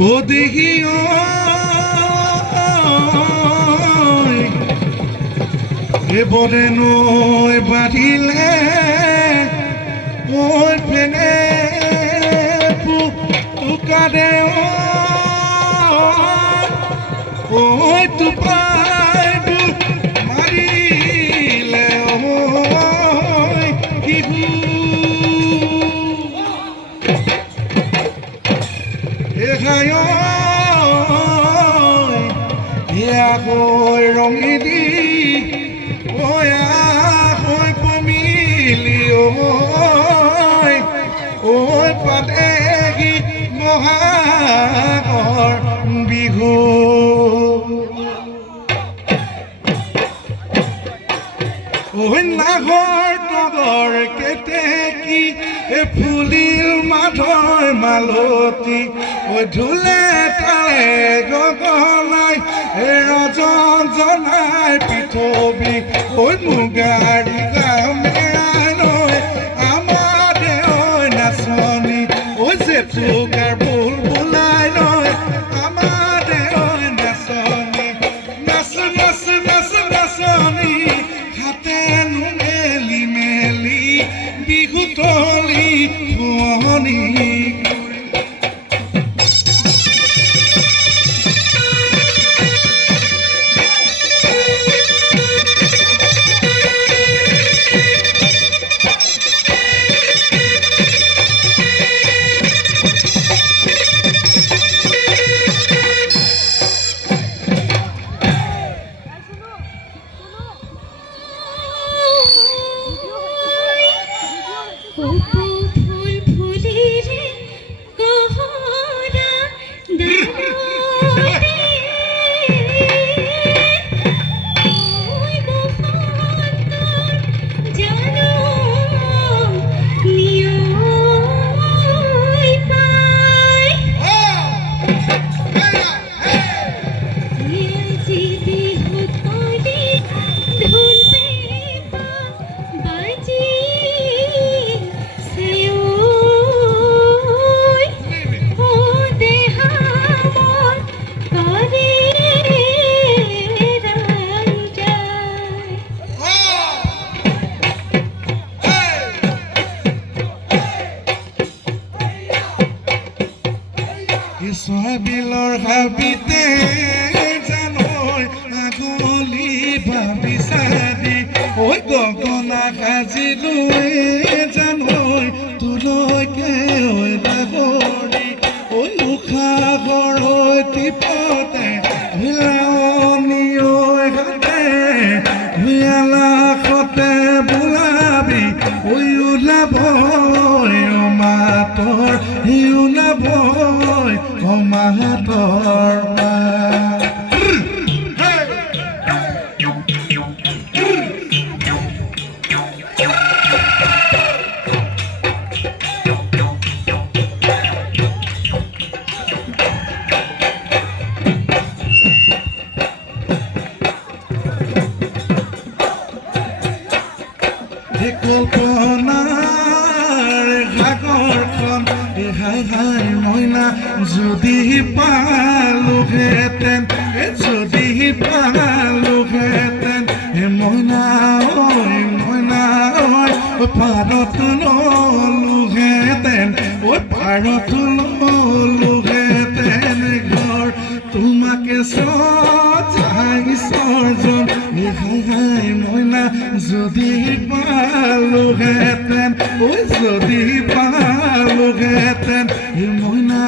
ও দেহি বনে নৈ বাঁধিলে মই ফেনে টোকাৰে ঐ টোপাই মাৰিলে শিশু এখায় হৈ ৰঙিলি হৈ পমিলি ঐ পাতেগি মহাকৰ বিহু নাগৰ তগৰ কেতেকী ফুলিল মাধৰ মালতী ঢোলে তালে গগনাই ৰজন জনাই পৃথিৱী মুগাৰী গামেৰাই নৈ আমাৰ নাচনী জেঠুকাৰ বুল বুলাই নৈ আমাৰ নাচনী নাচ নাচ নাচ নাচনী হাতেনো মেলি মেলি বিহু তলি শুৱনি বিলৰ হাবিতে জানৈ আগলি ভাবি চাৰি ঐ গগনা সাজিলো জানৈ তোলৈকে ঐ লাগৰি ঐ উষা গৰৈ টিপতে হিলানি ঐ হাতে হিয়ালাখতে বোলাবি ঐ ওলাবই মাতৰ হি ওলাবই মাহাতৰ কল্পনাৰ সাগৰখন হাই হাই মইনা যদি পালোহেঁতেন যদি পালোহেঁতেন মইনা পাৰত ললোহেঁতেন পাৰত ললোহেঁতেন ঘৰ তোমাকে সজাই সৰজন হাই হাই মইনা যদি পালোহেঁতেন যদি পালোহেঁতেন মইনা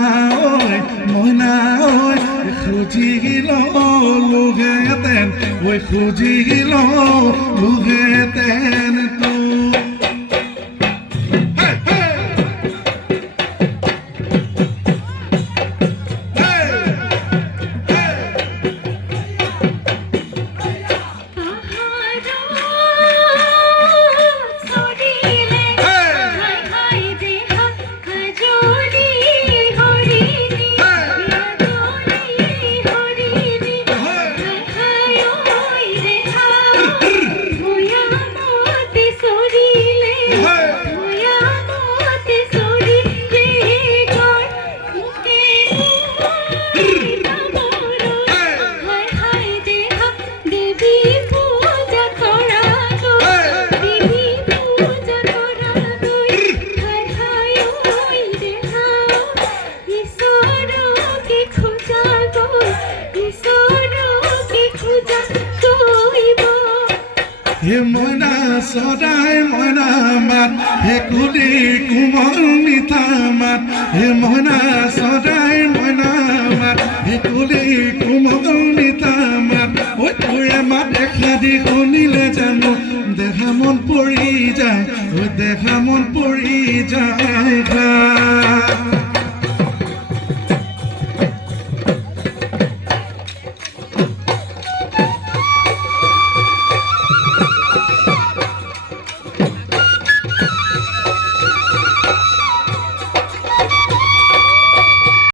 খুজি ললোহেঁতেন খুজি ললোহেঁতেন তো Voy a হে মইনা চৰাই মইনা মাত হে কুলিৰ কোমল মিঠা মাত হে মইনা চৰাই মইনা মাত হে কুলিৰ কোমল মিঠা মাত ঐ তোৰে মাত এষাৰি শুনিলে জানো দেখা মন পৰি যায় ঐ দেখা মন পৰি যায়